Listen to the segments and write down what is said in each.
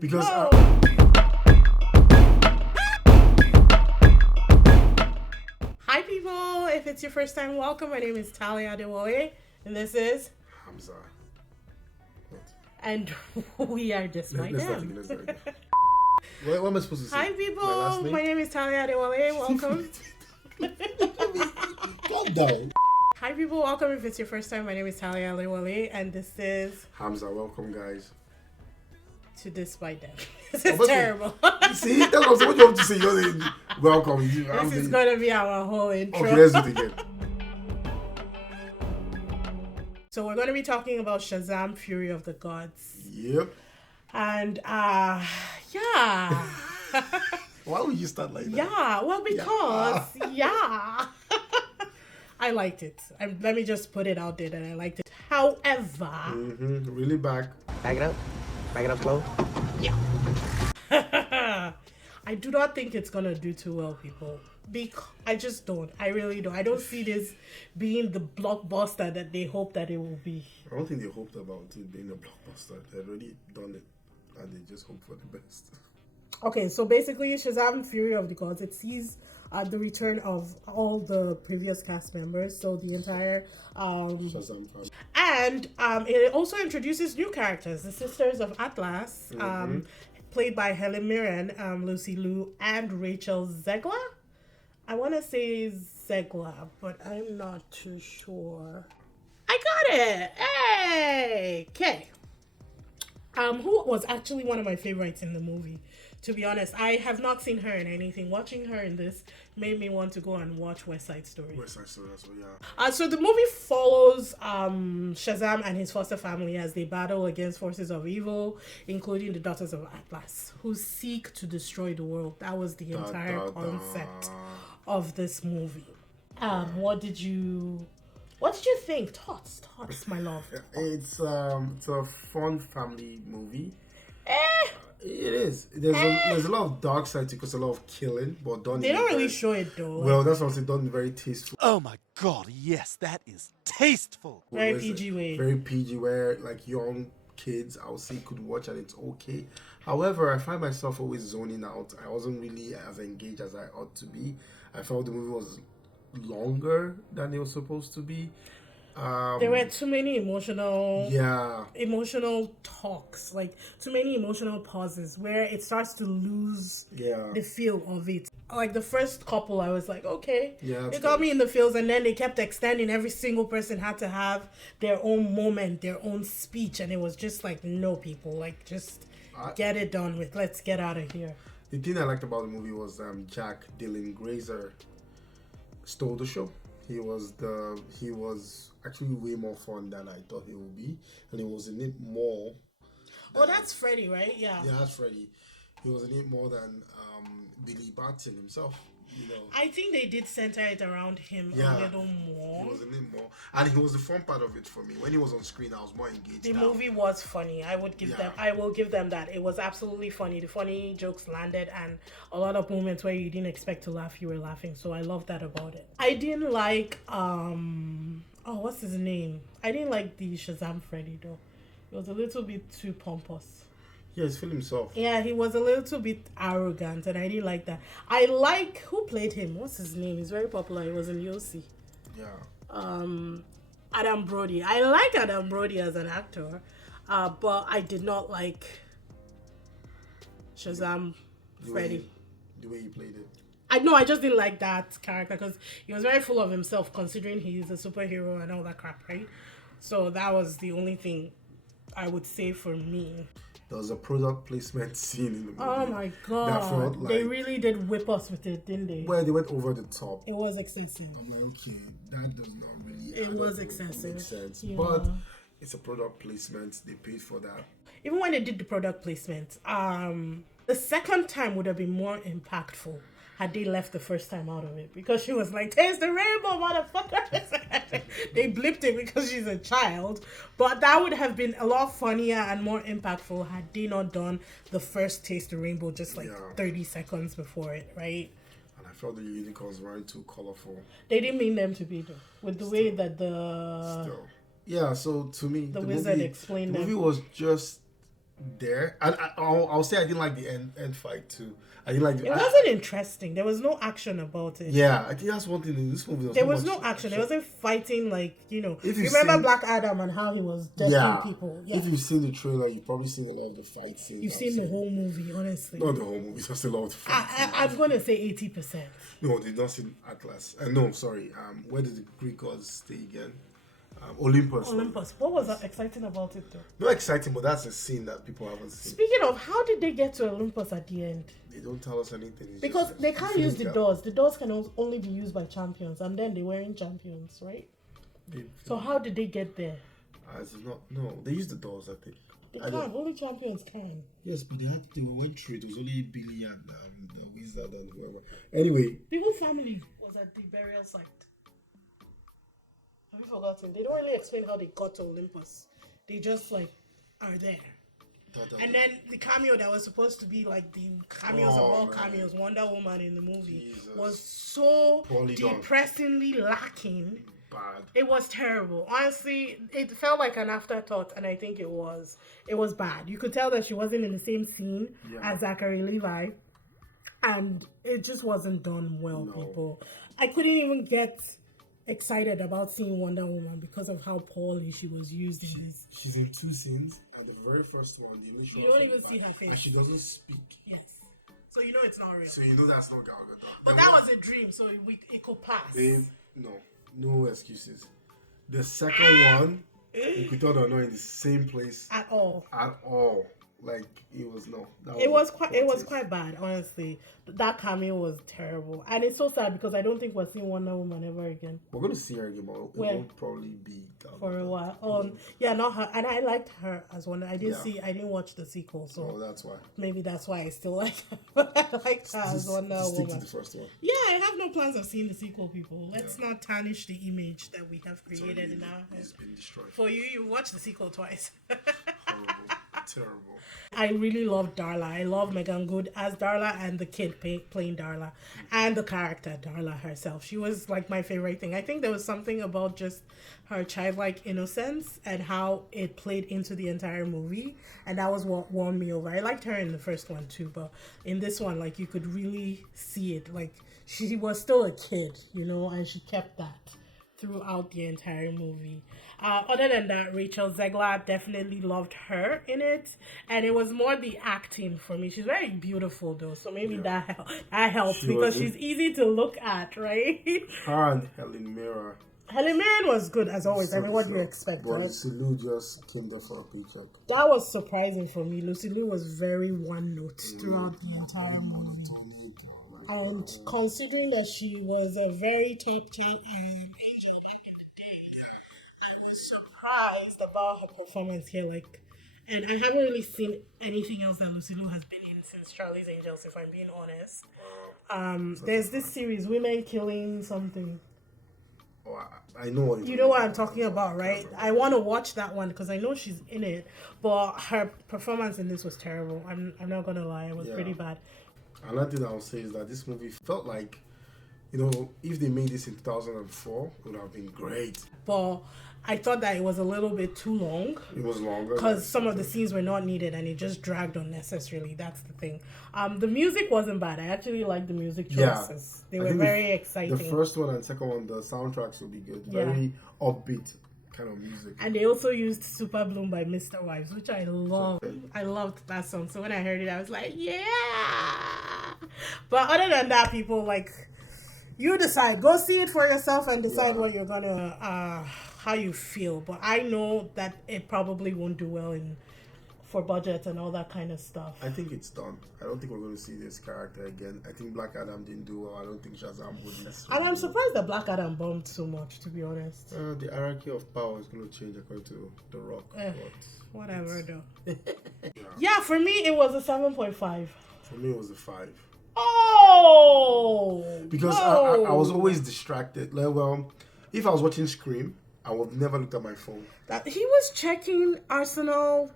Because Hi people, if it's your first time, welcome. My name is Talia Adewale, and this is Hamza. And we are DISBYDEM. What am I supposed to say? Hi people, my name is Talia Adewale, welcome. Calm down. Hi people, welcome. If it's your first time, my name is Talia Adewale, and this is Hamza, welcome guys. to DISBYDEM. This is terrible. See, that's what you have to say. You're saying welcome. This is going to be our whole intro. Okay, let's do it again. So we're going to be talking about Shazam, Fury of the Gods. Yep. And yeah. Why would you start like that? Yeah, well, because, yeah. I liked it. Let me just put it out there that I liked it. However. Really back. Back it up. Back it up slow. Yeah. I do not think it's going to do too well, people. I just don't. I really don't. I don't see this being the blockbuster that they hope that it will be. I don't think they hoped about it being a blockbuster. They've already done it, and they just hope for the best. Okay, so basically, Shazam Fury of the Gods, it sees the return of all the previous cast members, so the entire Shazam family. and it also introduces new characters, the Sisters of Atlas, played by Helen Mirren, Lucy Liu, and Rachel Zegler. I want to say Zegler, but I'm not too sure. I got it! Hey! Okay. Who was actually one of my favorites in the movie. To be honest, I have not seen her in anything. Watching her in this made me want to go and watch West Side Story. West Side Story, that's what, yeah. So the movie follows Shazam and his foster family as they battle against forces of evil, including the Daughters of Atlas, who seek to destroy the world. That was the entire concept of this movie. What did you think? Thoughts, my love. It's a fun family movie. It is. There's a lot of dark side to it because a lot of killing, but done. They don't really show it though. Well, that's what I'm saying. Done very tasteful. Oh my god, yes, that is tasteful. Very PG way. Very PG where like young kids I would say could watch and it's okay. However, I find myself always zoning out. I wasn't really as engaged as I ought to be. I felt the movie was longer than it was supposed to be. There were too many emotional talks, like too many emotional pauses where it starts to lose the feel of it. Like the first couple, I was like, okay, it got me in the feels, and then they kept extending. Every single person had to have their own moment, their own speech, and it was just like, no, people, like just get it done with. Let's get out of here. The thing I liked about the movie was Jack Dylan Grazer stole the show. He was actually way more fun than I thought he would be, and he was in it more. That's Freddie, right? Yeah, that's Freddie. He was in it more than Billy Batson himself. You know, I think they did center it around him a little more. He was in it more, and he was the fun part of it for me. When he was on screen, I was more engaged. The movie was funny. I will give them that. It was absolutely funny. The funny jokes landed, and a lot of moments where you didn't expect to laugh, you were laughing. So I love that about it. I didn't like what's his name? I didn't like the Shazam Freddy though. It was a little bit too pompous. Yeah, he's feeling himself. Yeah, he was a little bit arrogant, and I didn't like that. I like who played him. What's his name? He's very popular. He was in UC. Yeah. Adam Brody. I like Adam Brody as an actor, but I did not like Shazam Freddy. The way he played it. I just didn't like that character because he was very full of himself, considering he's a superhero and all that crap, right? So that was the only thing I would say for me. There was a product placement scene in the movie. Oh my god. That felt like... They really did whip us with it, didn't they? Well, they went over the top. It was excessive. I'm like, okay, that does not really... It was excessive. Make sense. Yeah. But it's a product placement. They paid for that. Even when they did the product placement, the second time would have been more impactful had they left the first time out of it, because she was like, taste the rainbow, motherfucker. They blipped it because she's a child, but that would have been a lot funnier and more impactful had they not done the first taste the rainbow just like 30 seconds before it, right? And I felt the unicorns weren't too colorful. They didn't mean them to be though, with the way that Yeah, so to me, the wizard explained the movie them. was just there. And I'll say I didn't like the end fight too. I didn't like. It wasn't interesting. There was no action about it. Yeah, I think that's one thing in this movie. There was no action. There wasn't fighting like, If you've remember seen- Black Adam and how he was destroying people. Yeah. If you've seen the trailer, you've probably seen a lot of the fight scenes. You've seen the whole movie, honestly. Not the whole movie, just a lot of the fight scenes. I'm going to say 80%. No, they've not seen Atlas. No, sorry. Where did the Greek gods stay again? Olympus. Olympus. What was exciting about it, though? Not exciting, but that's a scene that people haven't seen. Speaking of, how did they get to Olympus at the end? They don't tell us anything. It's Because just they can't use the gap. doors. The doors can only be used by champions, and then they weren't champions, right? So how did they get there? No, they use the doors, I think. They can't. Only champions can. Yes, but they went through it. It was only Billy and the wizard and whoever. Anyway, The whole family was at the burial site. Have you forgotten? They don't really explain how they got to Olympus. They just are there. And then the cameo that was supposed to be like the cameos of all cameos, Wonder Woman in the movie, was so Poorly done. depressingly lacking. bad. It was terrible. Honestly, it felt like an afterthought, and I think it was. It was bad. You could tell that she wasn't in the same scene as Zachary Levi, and it just wasn't done well, people. I couldn't even get excited about seeing Wonder Woman because of how poorly she was used in this. She's in two scenes, and the very first one, the initial. You don't even see her face. And she doesn't speak. Yes. So you know it's not real. So you know that's not Gal Gadot. But that was a dream, so it could pass. Babe, no excuses. The second one, you could tell they're not in the same place At all. at all. Like it was no. It was quite bad, honestly. That cameo was terrible, and it's so sad because I don't think we're seeing Wonder Woman ever again We're gonna see her again, but it won't probably be Gal for a Gadot. while. Yeah, not her, and I liked her as one. I didn't watch the sequel, so Oh, that's why. maybe that's why I still like her. But I liked her as Wonder Just stick to Woman. the first one. Yeah, I have no plans of seeing the sequel, people. Let's not tarnish the image that we have created in our It's head. been destroyed. For you watched the sequel twice. Horrible. Terrible. I really love Darla. I love Megan Good as Darla and the kid playing Darla and the character Darla herself. She was like my favorite thing. I think there was something about just her childlike innocence and how it played into the entire movie, and that was what won me over. I liked her in the first one too, but in this one, like, you could really see it. Like, she was still a kid, and she kept that throughout the entire movie. Other than that, Rachel Zegler, definitely loved her in it, and it was more the acting for me. She's very beautiful though, so maybe that helped because she's easy to look at, right? Her and Helen Mirren. Helen Mirren was good as always. I mean, what do you expect? But Right? Lucy Liu just came there for a paycheck. That was surprising for me. Lucy Liu was very one note throughout the entire movie. And considering that she was a very top talent angel back in the day, I was surprised about her performance here. And I haven't really seen anything else that Lucy Liu has been in since Charlie's Angels, if I'm being honest. There's this series, Women Killing Something. Oh, I know what You know what I'm talking about, right? I want to watch that one because I know she's in it, but her performance in this was terrible. I'm not gonna lie, it was pretty bad. Another thing I'll say is that this movie felt like, if they made this in 2004, it would have been great. But I thought that it was a little bit too long. It was longer. Because some of the scenes were not needed and it just dragged unnecessarily. That's the thing. The music wasn't bad. I actually liked the music choices. They were very exciting. The first one and second one, the soundtracks will be good. Very upbeat kind of music. And they also used Super Bloom by Mr. Wives, which I love. I loved that song. So when I heard it, I was like, yeah. But other than that, people, you decide. Go see it for yourself and decide what you're gonna, how you feel. But I know that it probably won't do well for budget and all that kind of stuff. I think it's done. I don't think we're going to see this character again. I think Black Adam didn't do well. I don't think Shazam would. And I'm surprised that Black Adam bombed so much, to be honest. The hierarchy of power is going to change according to The Rock. Whatever, though. Yeah, for me, it was a 7.5. For me, it was a 5. Oh! Because I was always distracted. If I was watching Scream, I would never look at my phone. He was checking Arsenal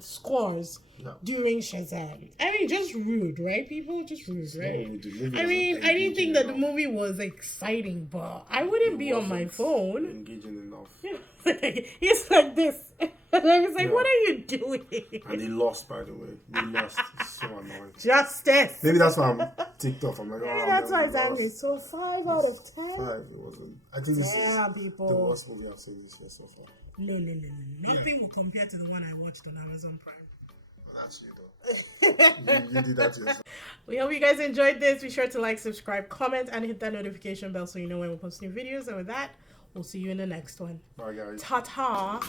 scores during Shazam. I mean, just rude, right? People just rude, right? I mean, I didn't think that the movie was exciting, but I wouldn't be on my phone. Engaging enough. He's like this. And I was like, Yeah. what are you doing? And he lost, by the way. He lost. It's so annoying. Justice. Maybe that's why I'm ticked off. I'm like, oh, Maybe that's why man, it's we angry. lost. So 5 out of 10. 5. It wasn't. I think this Yeah, is people. the worst movie I've seen this year so far. No. Nothing will compare to the one I watched on Amazon Prime. Well, that's you, though. you did that to yourself. We hope you guys enjoyed this. Be sure to like, subscribe, comment, and hit that notification bell so you know when we post new videos. And with that, we'll see you in the next one. Bye, guys. Ta-ta.